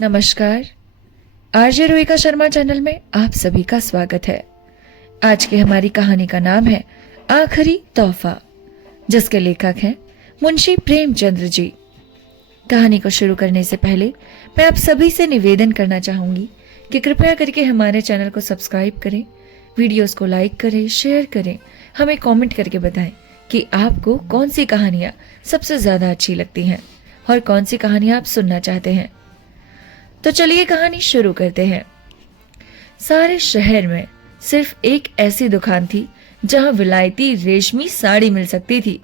नमस्कार। RJ रोहिका Sharma channel में आप सभी का स्वागत है। आज की हमारी कहानी का नाम है आखिरी तोहफा, जिसके लेखक हैं मुंशी प्रेमचंद्र जी। कहानी को शुरू करने से पहले मैं आप सभी से निवेदन करना चाहूंगी कि कृपया करके हमारे चैनल को सब्सक्राइब करें, वीडियोस को लाइक करें, शेयर करें, हमें कमेंट करके बताएं कि आपको कौन सी कहानियां सबसे ज्यादा अच्छी लगती हैं और कौन सी कहानियां आप सुनना चाहते हैं। तो चलिए कहानी शुरू करते हैं। सारे शहर में सिर्फ एक ऐसी दुकान थी जहां विलायती रेशमी साड़ी मिल सकती थी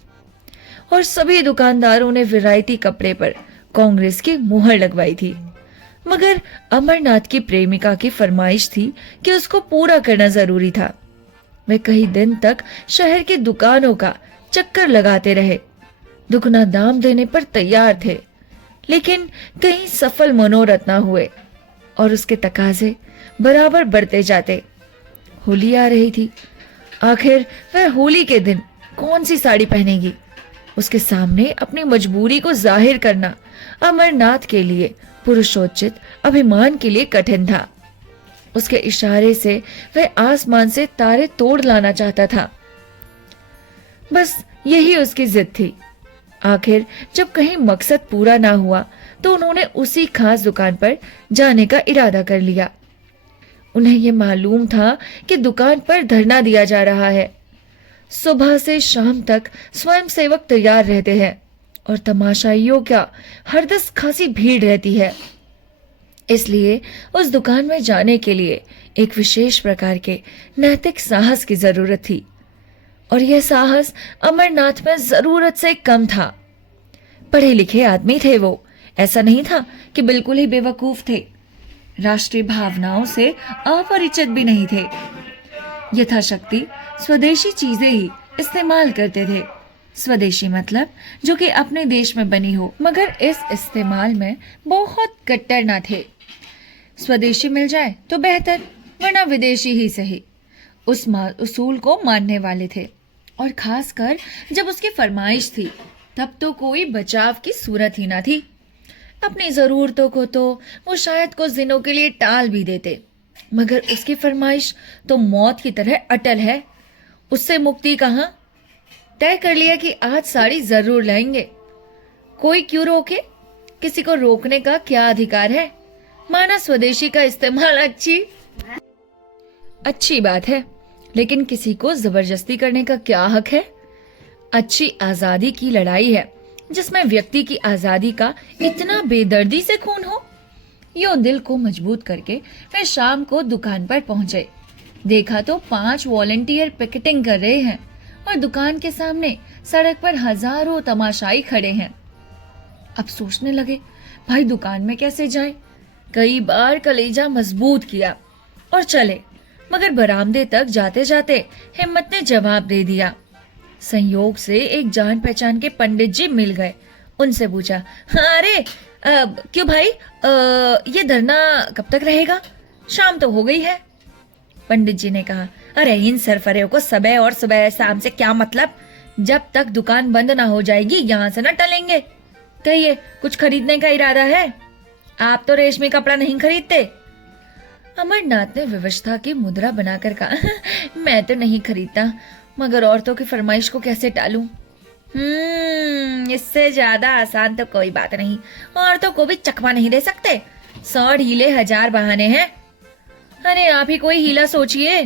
और सभी दुकानदारों ने विलायती कपड़े पर कांग्रेस की मुहर लगवाई थी। मगर अमरनाथ की प्रेमिका की फरमाइश थी कि उसको पूरा करना जरूरी था। वे कई दिन तक शहर की दुकानों का चक्कर लगाते रहे, दुगना दाम देने पर तैयार थे, लेकिन कहीं सफल मनोरथ न हुए और उसके तकाजे बराबर बढ़ते जाते। होली आ रही थी। आखिर वह होली के दिन कौन सी साड़ी पहनेगी? उसके सामने अपनी मजबूरी को जाहिर करना अमरनाथ के लिए पुरुषोचित अभिमान के लिए कठिन था। उसके इशारे से वह आसमान से तारे तोड़ लाना चाहता था। बस यही उसकी जिद थी। आखिर जब कहीं मकसद पूरा ना हुआ तो उन्होंने उसी खास दुकान पर जाने का इरादा कर लिया। उन्हें यह मालूम था कि दुकान पर धरना दिया जा रहा है। सुबह से शाम तक स्वयंसेवक तैयार रहते हैं और तमाशाइयों का हरदस खासी भीड़ रहती है। इसलिए उस दुकान में जाने के लिए एक विशेष प्रकार के नैतिक साहस की जरूरत थी और यह साहस अमरनाथ में जरूरत से कम था। पढ़े लिखे आदमी थे वो, ऐसा नहीं था कि बिल्कुल ही बेवकूफ थे। राष्ट्रीय भावनाओं से अपरिचित भी नहीं थे। यथाशक्ति स्वदेशी चीजें ही इस्तेमाल करते थे। स्वदेशी मतलब जो कि अपने देश में बनी हो, मगर इस इस्तेमाल में बहुत कट्टर ना थे। स्वदेशी मिल जाए तो बेहतर, वरना विदेशी ही सही, उस उसूल को मानने वाले थे। और खासकर जब उसकी फरमाइश थी तब तो कोई बचाव की सूरत ही ना थी। अपनी जरूरतों को तो वो शायद कुछ दिनों के लिए टाल भी देते, मगर उसकी फरमाइश तो मौत की तरह अटल है। उससे मुक्ति कहाँ? तय कर लिया कि आज साड़ी जरूर लाएंगे। कोई क्यों रोके? किसी को रोकने का क्या अधिकार है? माना स्वदेशी का इस्तेमाल अच्छी बात है, लेकिन किसी को जबरदस्ती करने का क्या हक है? अच्छी आजादी की लड़ाई है जिसमें व्यक्ति की आजादी का इतना बेदर्दी से खून हो। यो दिल को मजबूत करके वे शाम को दुकान पर पहुंचे। देखा तो 5 वॉलंटियर पिकेटिंग कर रहे हैं और दुकान के सामने सड़क पर हजारों तमाशाई खड़े हैं। अब सोचने लगे, भाई दुकान में कैसे जाएं? कई बार कलेजा मजबूत किया और चले, मगर बरामदे तक जाते जाते हिम्मत ने जवाब दे दिया। संयोग से एक जान पहचान के पंडित जी मिल गए। उनसे पूछा, हाँ अरे क्यों भाई, ये धरना कब तक रहेगा? शाम तो हो गई है। पंडित जी ने कहा, अरे इन सरफरों को सुबह और सुबह शाम से क्या मतलब? जब तक दुकान बंद ना हो जाएगी यहाँ से ना टलेंगे। कहिए, कुछ खरीदने का इरादा है? आप तो रेशमी कपड़ा नहीं खरीदते। अमरनाथ ने विवशता की मुद्रा बनाकर कहा, मैं तो नहीं खरीदता, मगर औरतों की फरमाइश को कैसे टालूं? इससे ज्यादा आसान तो कोई बात नहीं। औरतों को भी चकमा नहीं दे सकते। 100 हीले 1000 बहाने हैं। अरे आप ही कोई हीला सोचिए।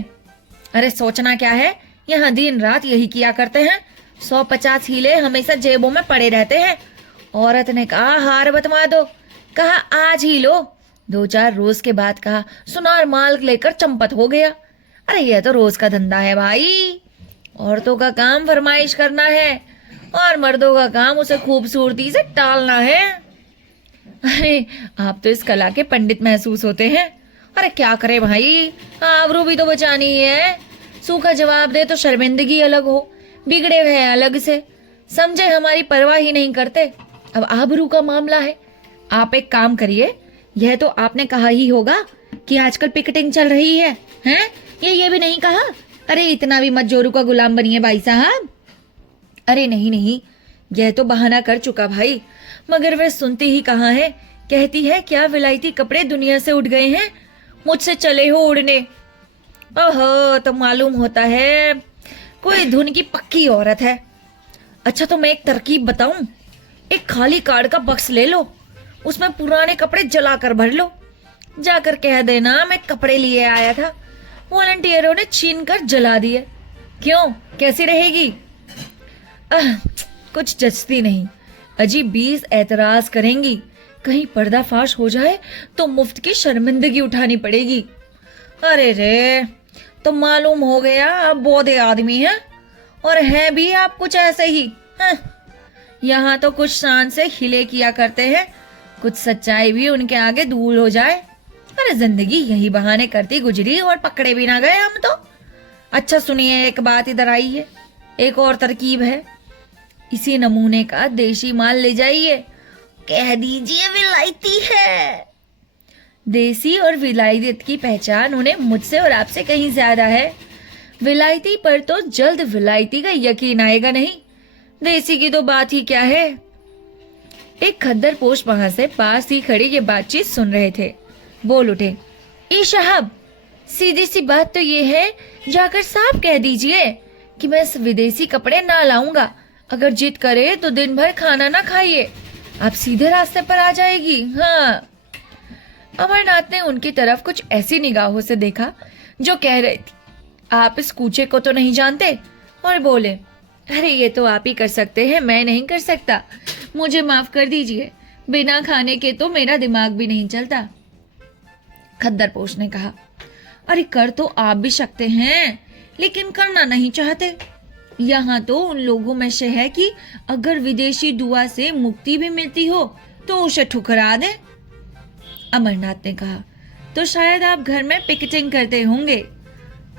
अरे सोचना क्या है, यहाँ दिन रात यही किया करते हैं। 150 हीले हमेशा जेबों में पड़े रहते हैं। औरत ने कहा, हार बतवा दो। कहा, आज ही लो। 2-4 रोज के बाद कहा, सुनार माल लेकर चंपत हो गया। अरे यह तो रोज का धंधा है भाई। औरतों का काम फरमाइश करना है और मर्दों का काम उसे खूबसूरती से टालना है। अरे आप तो इस कला के पंडित महसूस होते हैं। अरे क्या करे भाई, आबरू भी तो बचानी है। सूखा जवाब दे तो शर्मिंदगी अलग हो, बिगड़े हुए अलग से, समझे हमारी परवाह ही नहीं करते। अब आबरू का मामला है। आप एक काम करिए, यह तो आपने कहा ही होगा कि आजकल पिकेटिंग चल रही है, हैं? ये भी नहीं कहा? अरे इतना भी मत जोरू का गुलाम बनिए भाई साहब। अरे नहीं, यह तो बहाना कर चुका भाई, मगर वह सुनती ही कहाँ है कहती है क्या विलायती कपड़े दुनिया से उड़ गए हैं, मुझसे चले हो उड़ने। ओहो, तो मालूम होता है कोई धुन की पक्की औरत है। अच्छा तो मैं एक तरकीब बताऊं, एक खाली कार्ड का बक्स ले लो, उसमें पुराने कपड़े जलाकर भर लो, जाकर कह देना मैं कपड़े लिए आया था, वॉलंटियरों ने छीन कर जला दिए। क्यों, कैसी रहेगी? कुछ जचती नहीं। अजी 20 एतराज करेंगी, कहीं पर्दाफाश हो जाए तो मुफ्त की शर्मिंदगी उठानी पड़ेगी। अरे रे, तो मालूम हो गया आप बौद्धे आदमी हैं, और हैं भी आप कुछ ऐसे ही। यहाँ तो कुछ शान से हिले किया करते हैं, कुछ सच्चाई भी उनके आगे धूल हो जाए। अरे जिंदगी यही बहाने करती गुजरी और पकड़े भी ना गए हम तो। अच्छा सुनिए, एक बात इधर आई है, एक और तरकीब है। इसी नमूने का देशी माल ले जाइए, कह दीजिए विलायती है। देसी और विलायत की पहचान उन्हें मुझसे और आपसे कहीं ज्यादा है। विलायती पर तो जल्द विलायती का यकीन आएगा नहीं, देसी की तो बात ही क्या है। एक खद्दर पोश वहां से पास ही खड़े ये बातचीत सुन रहे थे। बोल उठे, ए साहब, सीधी सी बात तो ये है, जाकर साफ कह दीजिए कि मैं विदेशी कपड़े ना लाऊंगा। अगर जिद करे तो दिन भर खाना ना खाइए, आप सीधे रास्ते पर आ जाएगी। हाँ। अमरनाथ ने उनकी तरफ कुछ ऐसी निगाहों से देखा जो कह रही थी आप इस कूचे को तो नहीं जानते, और बोले, अरे ये तो आप ही कर सकते हैं, मैं नहीं कर सकता, मुझे माफ कर दीजिए, बिना खाने के तो मेरा दिमाग भी नहीं चलता। खद्दरपोश ने कहा, अरे कर तो आप भी सकते हैं, लेकिन करना नहीं चाहते। यहाँ तो उन लोगों में से है कि अगर विदेशी दुआ से मुक्ति भी मिलती हो तो उसे ठुकरा दे। अमरनाथ ने कहा, तो शायद आप घर में पिकेटिंग करते होंगे।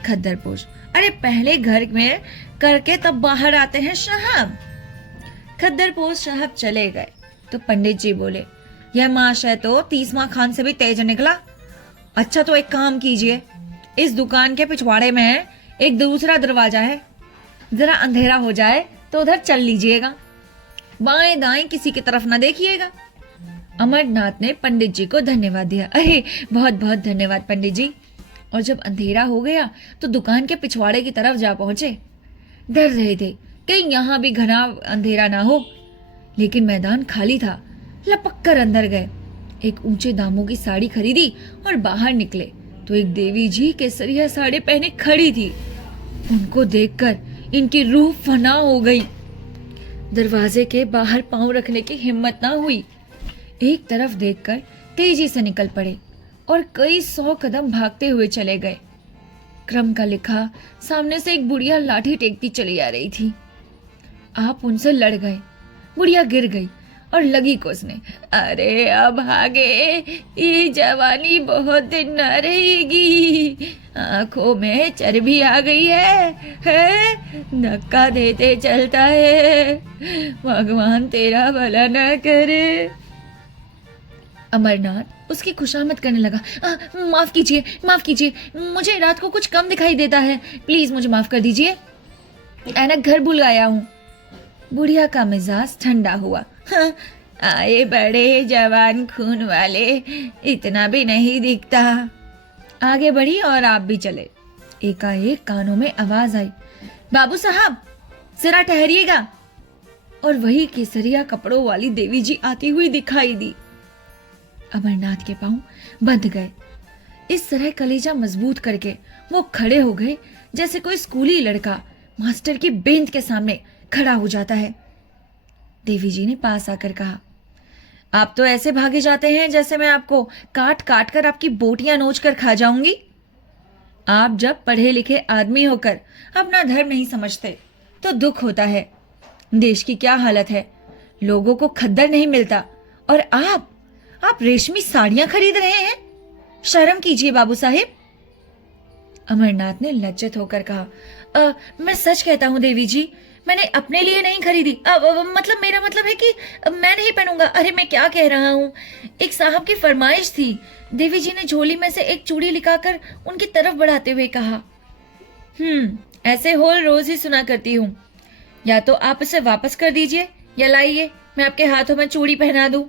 खद्दरपोश, अरे पहले घर में करके तब बाहर आते हैं साहब। खद्दरपोश साहब चले गए तो पंडित जी बोले, यह माशा तो 30वां खान से भी तेज निकला। अच्छा तो एक काम कीजिए, इस दुकान के पिछवाड़े में एक दूसरा दरवाजा है, जरा अंधेरा हो जाए तो उधर चल लीजिएगा, बाएं दाएं किसी की तरफ ना देखिएगा। अमरनाथ ने पंडित जी को धन्यवाद दिया। अरे बहुत बहुत धन्यवाद पंडित जी। और जब अंधेरा हो गया तो दुकान के पिछवाड़े की तरफ जा पहुंचे। डर रहे थे कहीं यहाँ भी घना अंधेरा ना हो, लेकिन मैदान खाली था। लपक कर अंदर गए, एक ऊंचे दामों की साड़ी खरीदी और बाहर निकले तो एक देवी जी केसरिया साड़ी पहने खड़ी थी। उनको देखकर इनकी रूह फना हो गई। दरवाजे के बाहर पांव रखने की हिम्मत ना हुई। एक तरफ देखकर तेजी से निकल पड़े और कई 100 कदम भागते हुए चले गए। क्रम का लिखा सामने से एक बुढ़िया लाठी टेकती चली आ रही थी। आप उनसे लड़ गए, बुढ़िया गिर गई और लगी कोसने, अरे अब भागे, ये जवानी बहुत दिन न रहेगी, आंखों में चर्बी आ गई है? धक्का देते चलता है, भगवान तेरा भला न करे। अमरनाथ उसकी खुशामद करने लगा, माफ कीजिए, माफ कीजिए, मुझे रात को कुछ कम दिखाई देता है, प्लीज मुझे माफ कर दीजिए, ऐनक घर भूल आया हूँ। बुढ़िया का मिजाज ठंडा हुआ। आए बड़े जवान खून वाले, इतना भी नहीं दिखता। आगे बढ़ी और आप भी चले। एकाएक कानों में आवाज आई, बाबू साहब जरा ठहरिएगा। और वही केसरिया कपड़ों वाली देवी जी आती हुई दिखाई दी। अमरनाथ के पांव बंध गए। इस तरह कलेजा मजबूत करके वो खड़े हो गए जैसे कोई स्कूली लड़का मास्टर की बेंच के सामने खड़ा हो जाता है। देवी जी ने पास आकर कहा, आप तो ऐसे भागे जाते हैं जैसे मैं आपको काट काट कर आपकी बोटियां नोच कर खा जाऊंगी। आप जब पढ़े लिखे आदमी होकर अपना धर्म नहीं समझते तो दुख होता है। देश की क्या हालत है, लोगों को खद्दर नहीं मिलता और आप रेशमी साड़ियां खरीद रहे हैं। शर्म कीजिए बाबू साहिब। अमरनाथ ने लज्जित होकर कहा, मैं सच कहता हूँ देवी जी, मैंने अपने लिए नहीं खरीदी। मतलब मेरा मतलब है कि मैं नहीं पहनूंगा। अरे मैं क्या कह रहा हूँ, एक साहब की फरमाइश थी। देवी जी ने झोली में से एक चूड़ी निकालकर उनकी तरफ बढ़ाते हुए कहा, ऐसे होल रोज ही सुना करती हूँ, या तो आप इसे वापस कर दीजिए या लाइए मैं आपके हाथों में चूड़ी पहना दूं।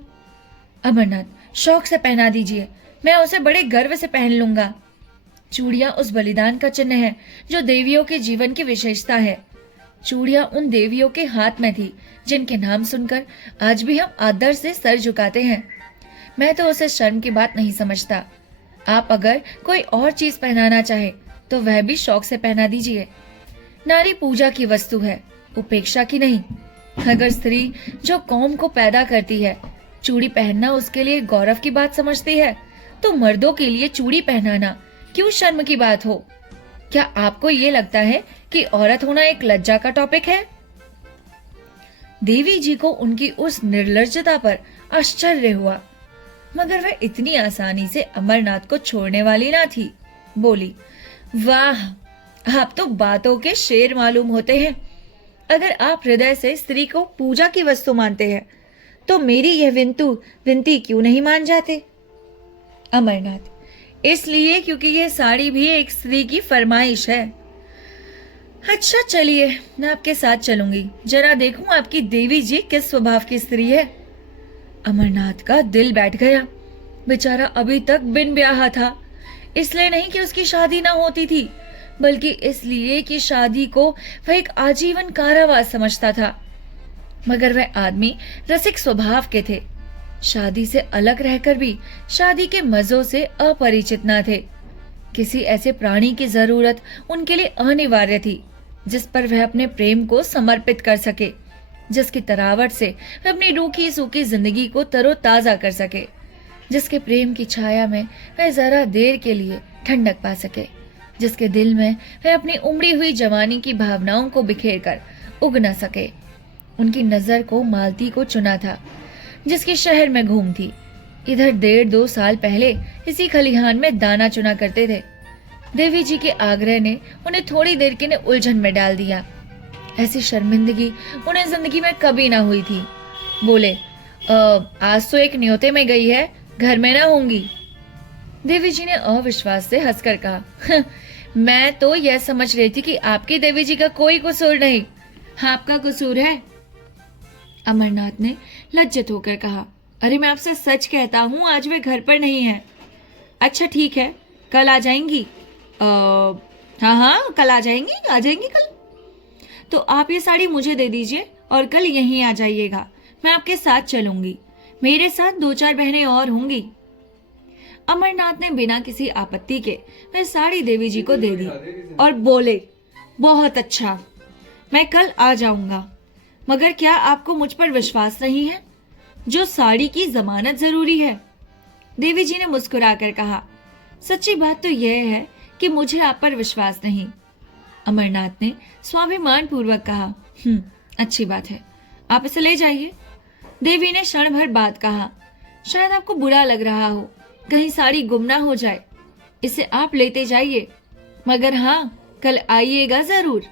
अमरनाथ, शौक से पहना दीजिए, मैं उसे बड़े गर्व से पहन लूंगा। चूड़ियां उस बलिदान का चिन्ह है जो देवियों के जीवन की विशेषता है। चूड़ियां उन देवियों के हाथ में थी जिनके नाम सुनकर आज भी हम आदर से सर झुकाते हैं। मैं तो उसे शर्म की बात नहीं समझता। आप अगर कोई और चीज पहनाना चाहे तो वह भी शौक से पहना दीजिए। नारी पूजा की वस्तु है, उपेक्षा की नहीं। अगर स्त्री जो कौम को पैदा करती है चूड़ी पहनना उसके लिए गौरव की बात समझती है, तो मर्दों के लिए चूड़ी पहनाना क्यों शर्म की बात हो? क्या आपको ये लगता है कि औरत होना एक लज्जा का टॉपिक है? देवी जी को उनकी उस निर्लज्जता पर आश्चर्य हुआ, मगर वह इतनी आसानी से अमरनाथ को छोड़ने वाली ना थी। बोली, वाह, आप तो बातों के शेर मालूम होते हैं। अगर आप हृदय से स्त्री को पूजा की वस्तु मानते हैं तो मेरी यह विनती क्यों नहीं मान जाते? अमरनाथ, इसलिए क्योंकि यह साड़ी भी एक स्त्री की फरमाइश है। अच्छा चलिए, मैं आपके साथ चलूंगी, जरा देखूं आपकी देवी जी किस स्वभाव की स्त्री है। अमरनाथ का दिल बैठ गया। बेचारा अभी तक बिन ब्याहा था, इसलिए नहीं कि उसकी शादी ना होती थी, बल्कि इसलिए कि शादी को वह एक आजीवन कारावास समझता था। मगर वह आदमी रसिक स्वभाव के थे, शादी से अलग रहकर भी शादी के मजों से अपरिचित न थे। किसी ऐसे प्राणी की जरूरत उनके लिए अनिवार्य थी जिस पर वह अपने प्रेम को समर्पित कर सके, जिसकी तरावट से वह अपनी रूखी सूखी जिंदगी को तरोताजा कर सके, जिसके प्रेम की छाया में वह जरा देर के लिए ठंडक पा सके, जिसके दिल में वह अपनी उमड़ी हुई जवानी की भावनाओं को बिखेर कर उग न सके। उनकी नजर को मालती को चुना था, जिसकी शहर में घूम थी। इधर 1.5-2 साल पहले इसी खलिहान में दाना चुना करते थे। देवी जी के आग्रह ने उन्हें थोड़ी देर के लिए उलझन में डाल दिया। ऐसी शर्मिंदगी उन्हें जिंदगी में कभी ना हुई थी। बोले, आज तो एक न्योते में गई है, घर में ना होंगी। देवी जी ने अविश्वास से हंसकर कहा, मैं तो यह समझ रही थी कि आपकी देवी जी का कोई कसूर नहीं, आपका कसूर है। अमरनाथ ने लज्जित होकर कहा, अरे मैं आपसे सच कहता हूँ, आज वे घर पर नहीं है। अच्छा ठीक है, कल आ जाएंगी? हाँ, कल आ जाएंगी कल। तो आप ये साड़ी मुझे दे दीजिए और कल यहीं आ जाइएगा, मैं आपके साथ चलूंगी। मेरे साथ 2-4 बहनें और होंगी। अमरनाथ ने बिना किसी आपत्ति के वह साड़ी देवी जी को दे दी और बोले, बहुत अच्छा, मैं कल आ जाऊंगा। मगर क्या आपको मुझ पर विश्वास नहीं है? जो साड़ी की जमानत जरूरी है। देवी जी ने मुस्कुराकर कहा, सच्ची बात तो यह है कि मुझे आप पर विश्वास नहीं। अमरनाथ ने स्वाभिमान पूर्वक कहा, अच्छी बात है, आप इसे ले जाइए। देवी ने क्षण भर बाद कहा, शायद आपको बुरा लग रहा हो, कहीं साड़ी गुम ना हो जाए, इसे आप लेते जाइए, मगर हाँ, कल आइएगा जरूर।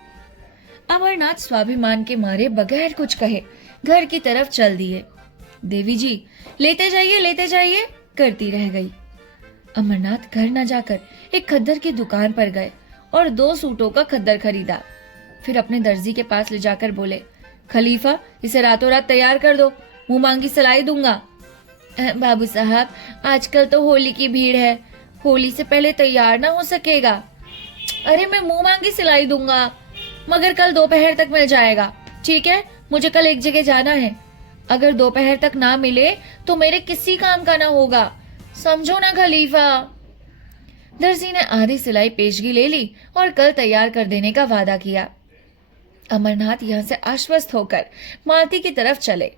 अमरनाथ स्वाभिमान के मारे बगैर कुछ कहे घर की तरफ चल दिए। देवी जी लेते जाइए करती रह गई। अमरनाथ घर न जाकर एक खद्दर की दुकान पर गए और 2 सूटों का खद्दर खरीदा। फिर अपने दर्जी के पास ले जाकर बोले, खलीफा, इसे रातों रात तैयार कर दो, मुंह मांगी सिलाई दूंगा। बाबू साहब, आजकल तो होली की भीड़ है, होली से पहले तैयार ना हो सकेगा। अरे मैं मुंह मांगी सिलाई दूंगा, मगर कल दोपहर तक मिल जाएगा, ठीक है? मुझे कल एक जगह जाना है, अगर दोपहर तक ना मिले तो मेरे किसी काम का ना होगा, समझो ना खलीफा। दर्जी ने आधी सिलाई पेशगी ले ली और कल तैयार कर देने का वादा किया। अमरनाथ यहाँ से आश्वस्त होकर मालती की तरफ चले।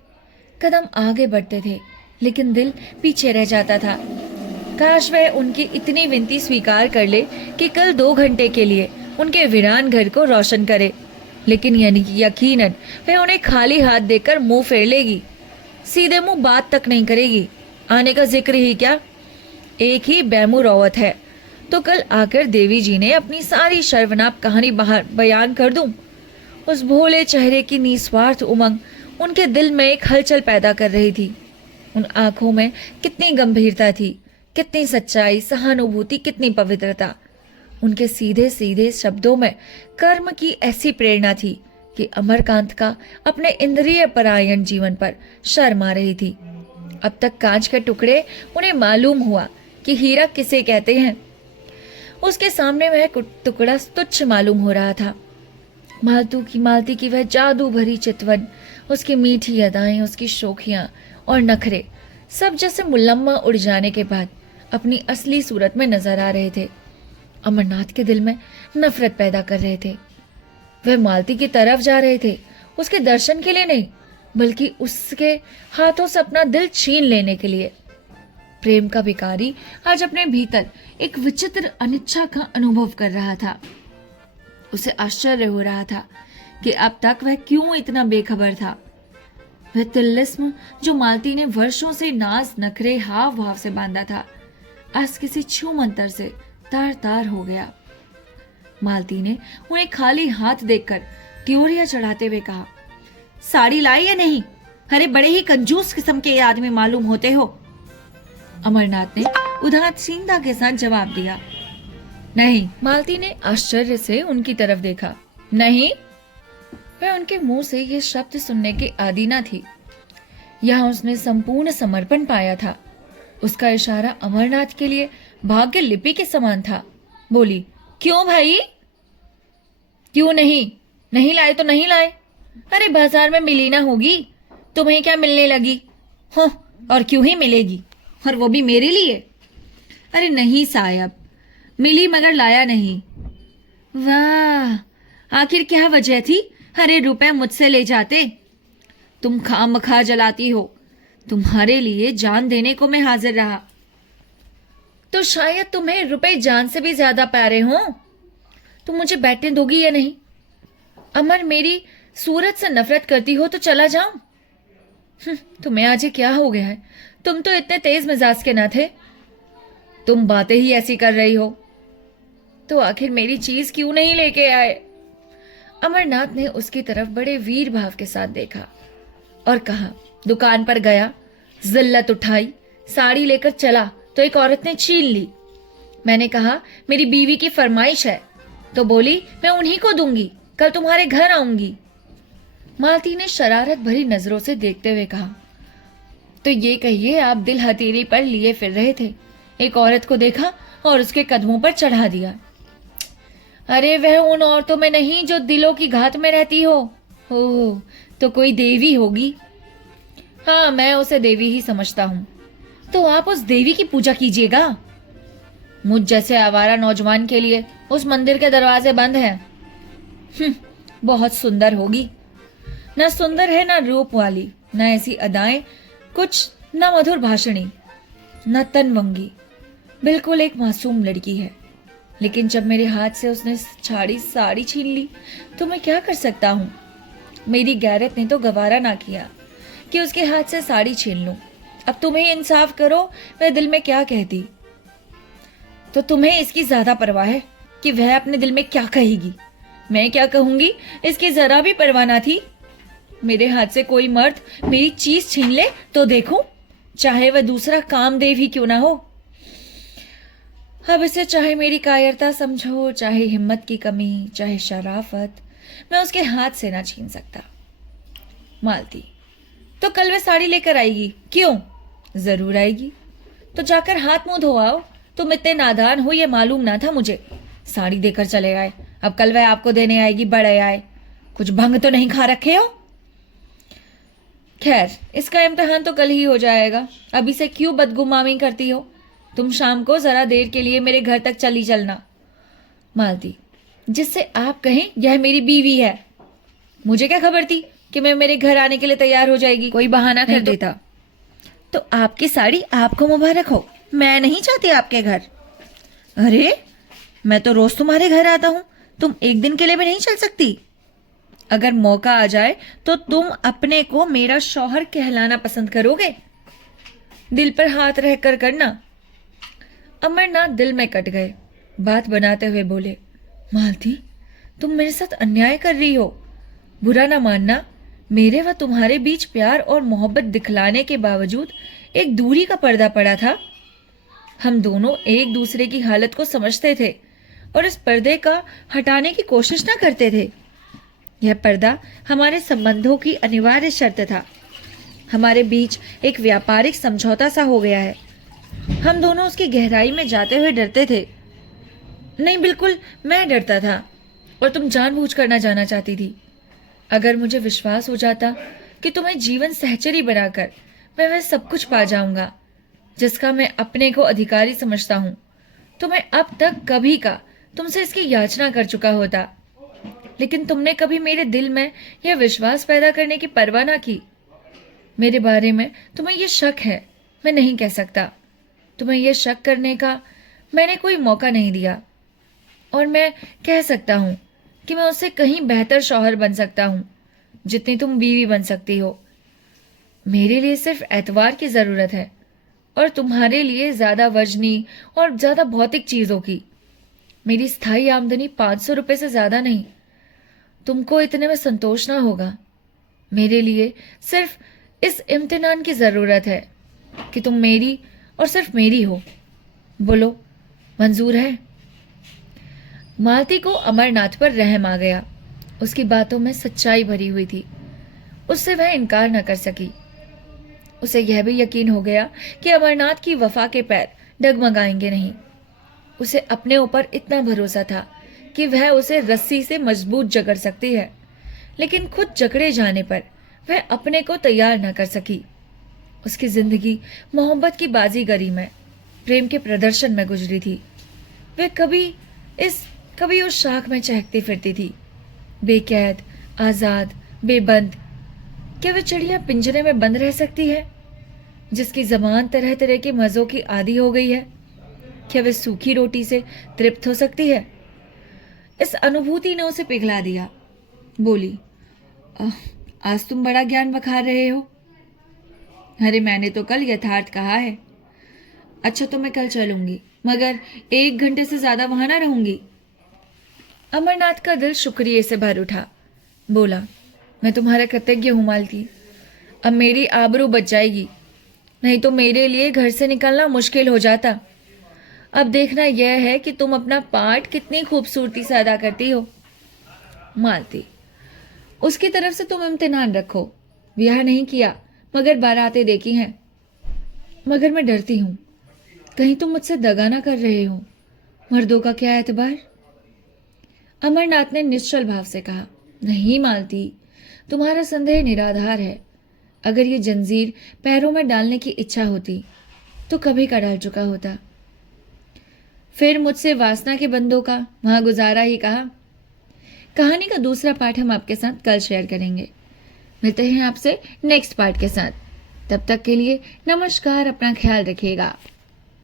कदम आगे बढ़ते थे, लेकिन दिल पीछे रह जाता था। काश वह उनकी इतनी विनती स्वीकार कर ले कि कल 2 घंटे के लिए उनके वीरान घर को रोशन करे, लेकिन यकीनन वह उन्हें खाली हाथ देकर मुंह फेर लेगी, सीधे मुंह बात तक नहीं करेगी। आने का जिक्र ही क्या, एक ही बैमू रौवत है, तो कल आकर देवी जी ने अपनी सारी शर्वनाक कहानी बाहर बयान कर दूं। उस भोले चेहरे की निस्वार्थ उमंग उनके दिल में एक हलचल पैदा कर रही थी। उन आंखों में कितनी गंभीरता थी, कितनी सच्चाई, सहानुभूति, कितनी पवित्रता। उनके सीधे सीधे शब्दों में कर्म की ऐसी प्रेरणा थी कि अमरकांत का अपने इंद्रिय परायण जीवन पर शर्म आ रही थी। अब तक कांच के टुकड़े उन्हें मालूम हुआ कि हीरा किसे कहते हैं। उसके सामने वह टुकड़ा तुच्छ मालूम हो रहा था। मालती की वह जादू भरी चितवन, उसकी मीठी अदाएं, उसकी शोखियां और नखरे सब जैसे मुलम्मा उड़ जाने के बाद अपनी असली सूरत में नजर आ रहे थे। अमरनाथ के दिल में नफरत पैदा कर रहे थे। वह मालती की तरफ जा रहे थे, उसके दर्शन के लिए नहीं, बल्कि उसके हाथों से अपना दिल छीन लेने के लिए। प्रेम का भिखारी आज अपने भीतर एक विचित्र अनिच्छा का अनुभव कर रहा था। उसे आश्चर्य हो रहा था कि अब तक वह क्यों इतना बेखबर था। वह तिल्लिस्म जो मालती ने वर्षों से नाज नखरे हाव भाव से बांधा था, आज किसी छू मंतर से तार तार हो गया। मालती ने उन्हें खाली हाथ देखकर त्योरियां चढ़ाते हुए कहा, साड़ी लाई या नहीं? अरे बड़े ही कंजूस किस्म के आदमी मालूम होते हो। अमरनाथ ने उदासीनता के साथ जवाब दिया, नहीं। मालती ने आश्चर्य से उनकी तरफ देखा। नहीं? वह उनके मुंह से ये शब्द सुनने की आदी न थी। यहाँ उसने संपूर्ण समर्पण पाया था। उसका इशारा अमरनाथ के लिए भाग्य लिपि के समान था। बोली, क्यों भाई? क्यों नहीं? नहीं लाए तो नहीं लाए। अरे बाजार में मिली ना होगी, तुम्हें क्या मिलने लगी हो? और क्यों ही मिलेगी, और वो भी मेरे लिए? अरे नहीं साहब, मिली मगर लाया नहीं। वाह, आखिर क्या वजह थी? अरे रुपए मुझसे ले जाते। तुम खामखा जलाती हो, तुम्हारे लिए जान देने को मैं हाजिर रहा। तो शायद तुम्हें रुपए जान से भी ज्यादा प्यारे हों। तुम मुझे बैठने दोगी या नहीं? अमर, मेरी सूरत से नफरत करती हो तो चला जाऊं। तुम्हें आज क्या हो गया है? तुम तो इतने तेज मिजाज के ना थे। तुम बातें ही ऐसी कर रही हो। तो आखिर मेरी चीज क्यों नहीं लेके आए? अमरनाथ ने उसकी तरफ बड़े वीर भाव के साथ देखा और कहा, दुकान पर गया, जिल्लत उठाई, साड़ी लेकर चला तो एक औरत ने छीन ली। मैंने कहा, मेरी बीवी की फरमाइश है, तो बोली मैं उन्हीं को दूंगी, कल तुम्हारे घर आऊंगी। मालती ने शरारत भरी नजरों से देखते हुए कहा, तो ये कहिए आप दिल हथेली पर लिए फिर रहे थे, एक औरत को देखा और उसके कदमों पर चढ़ा दिया। अरे वह उन औरतों में नहीं जो दिलों की घात में रहती हो। ओह, तो कोई देवी होगी। हाँ, मैं उसे देवी ही समझता हूं। तो आप उस देवी की पूजा कीजिएगा। मुझ जैसे आवारा नौजवान के लिए उस मंदिर के दरवाजे बंद हैं। बहुत सुंदर होगी। न सुंदर है, न रूप वाली, न ऐसी अदाएं, कुछ न मधुर भाषणी, न तनवंगी, बिल्कुल एक मासूम लड़की है। लेकिन जब मेरे हाथ से उसने साड़ी छीन ली तो मैं क्या कर सकता हूँ? मेरी गैरत ने तो गवारा ना किया कि उसके हाथ से साड़ी छीन लूं। अब तुम्हें इंसाफ करो, मैं दिल में क्या कहती। तो तुम्हें इसकी ज्यादा परवाह है कि वह अपने दिल में क्या कहेगी। मैं क्या कहूंगी इसकी जरा भी परवाह ना थी। मेरे हाथ से कोई मर्द मेरी चीज छीन ले तो देखूं, चाहे वह दूसरा कामदेव ही क्यों ना हो। अब इसे चाहे मेरी कायरता समझो, चाहे हिम्मत की कमी, चाहे शराफत, मैं उसके हाथ से ना छीन सकता। मालती, तो कल वह साड़ी लेकर आएगी? क्यों? जरूर आएगी। तो जाकर हाथ मुंह धोआओ। तुम इतने नादान हो ये मालूम ना था मुझे। साड़ी देकर चले आए, अब कल वह आपको देने आएगी। बड़े आए, कुछ भंग तो नहीं खा रखे हो? खैर, इसका इम्तिहान तो कल ही हो जाएगा, अभी से क्यों बदगुमानी करती हो? तुम शाम को जरा देर के लिए मेरे घर तक चली चलना। मालती, जिससे आप कहें यह मेरी बीवी है। मुझे क्या खबर थी कि मैं मेरे घर आने के लिए तैयार हो जाएगी? कोई बहाना कर देता। तो आपकी साड़ी आपको मुबारक हो, मैं नहीं चाहती आपके घर। अरे, मैं तो रोज तुम्हारे घर आता हूं, तुम एक दिन के लिए भी नहीं चल सकती? अगर मौका आ जाए तो तुम अपने को मेरा शौहर कहलाना पसंद करोगे? दिल पर हाथ रहकर करना। अमरनाथ दिल में कट गए। बात बनाते हुए बोले, मालती, तुम मेरे साथ अन्याय कर रही हो। बुरा ना मानना, मेरे व तुम्हारे बीच प्यार और मोहब्बत दिखलाने के बावजूद एक दूरी का पर्दा पड़ा था। हम दोनों एक दूसरे की हालत को समझते थे और इस पर्दे का हटाने की कोशिश ना करते थे। यह पर्दा हमारे संबंधों की अनिवार्य शर्त था। हमारे बीच एक व्यापारिक समझौता सा हो गया है। हम दोनों उसकी गहराई में जाते हुए डरते थे। नहीं, बिल्कुल मैं डरता था और तुम जानबूझकर ना जाना चाहती थी। अगर मुझे विश्वास हो जाता कि तुम्हें जीवन सहचरी बनाकर मैं वह सब कुछ पा जाऊंगा जिसका मैं अपने को अधिकारी समझता हूं, तो मैं अब तक कभी का तुमसे इसकी याचना कर चुका होता। लेकिन तुमने कभी मेरे दिल में यह विश्वास पैदा करने की परवाह ना की। मेरे बारे में तुम्हें यह शक है, मैं नहीं कह सकता। तुम्हें यह शक करने का मैंने कोई मौका नहीं दिया। और मैं कह सकता हूं कि मैं उससे कहीं बेहतर शौहर बन सकता हूं जितनी तुम बीवी बन सकती हो। मेरे लिए सिर्फ एतवार की जरूरत है और तुम्हारे लिए ज्यादा वजनी और ज्यादा भौतिक चीजों की। मेरी स्थायी आमदनी 500 रुपए से ज्यादा नहीं। तुमको इतने में संतोष ना होगा। मेरे लिए सिर्फ इस इम्तिनान की जरूरत है कि तुम मेरी और सिर्फ मेरी हो। बोलो, मंजूर है? मालती को अमरनाथ पर रहम आ गया। उसकी बातों में सच्चाई भरी हुई थी। उससे वह इनकार न कर सकी। उसे यह भी यकीन हो गया कि अमरनाथ की वफा के पैर डगमगाएंगे नहीं। उसे अपने ऊपर इतना भरोसा था कि वह उसे रस्सी से मजबूत जकड़ सकती है, लेकिन खुद जकड़े जाने पर वह अपने को तैयार न कर सकी। उसकी जिंदगी मोहब्बत की बाजीगरी में, प्रेम के प्रदर्शन में गुजरी थी। वह कभी उस शाख में चहकती फिरती थी, बेकैद, आजाद, बेबंद। क्या वह चिड़िया पिंजरे में बंद रह सकती है जिसकी जबान तरह तरह के मजों की आदी हो गई है? क्या वह सूखी रोटी से तृप्त हो सकती है? इस अनुभूति ने उसे पिघला दिया। बोली, आज तुम बड़ा ज्ञान बखार रहे हो। अरे मैंने तो कल यथार्थ कहा है। अच्छा तो मैं कल चलूंगी, मगर 1 घंटे से ज्यादा वहां ना रहूंगी। अमरनाथ का दिल शुक्रिया से भर उठा। बोला, मैं तुम्हारा कृतज्ञ हूं मालती। अब मेरी आबरू बच जाएगी, नहीं तो मेरे लिए घर से निकलना मुश्किल हो जाता। अब देखना यह है कि तुम अपना पाठ कितनी खूबसूरती से अदा करती हो। मालती, उसकी तरफ से तुम इम्तिनान रखो। ब्याह नहीं किया मगर बारातें देखी हैं। मगर मैं डरती हूं कहीं तुम मुझसे दगा ना कर रहे हो। मर्दों का क्या एतबार? अमरनाथ ने निश्चल भाव से कहा, नहीं मालती, तुम्हारा संदेह निराधार है। अगर ये जंजीर पैरों में डालने की इच्छा होती तो कभी का डाल चुका होता। फिर मुझसे वासना के बंदों का वहां गुजारा ही कहा। कहानी का दूसरा पार्ट हम आपके साथ कल शेयर करेंगे। मिलते हैं आपसे नेक्स्ट पार्ट के साथ। तब तक के लिए नमस्कार, अपना ख्याल रखिएगा।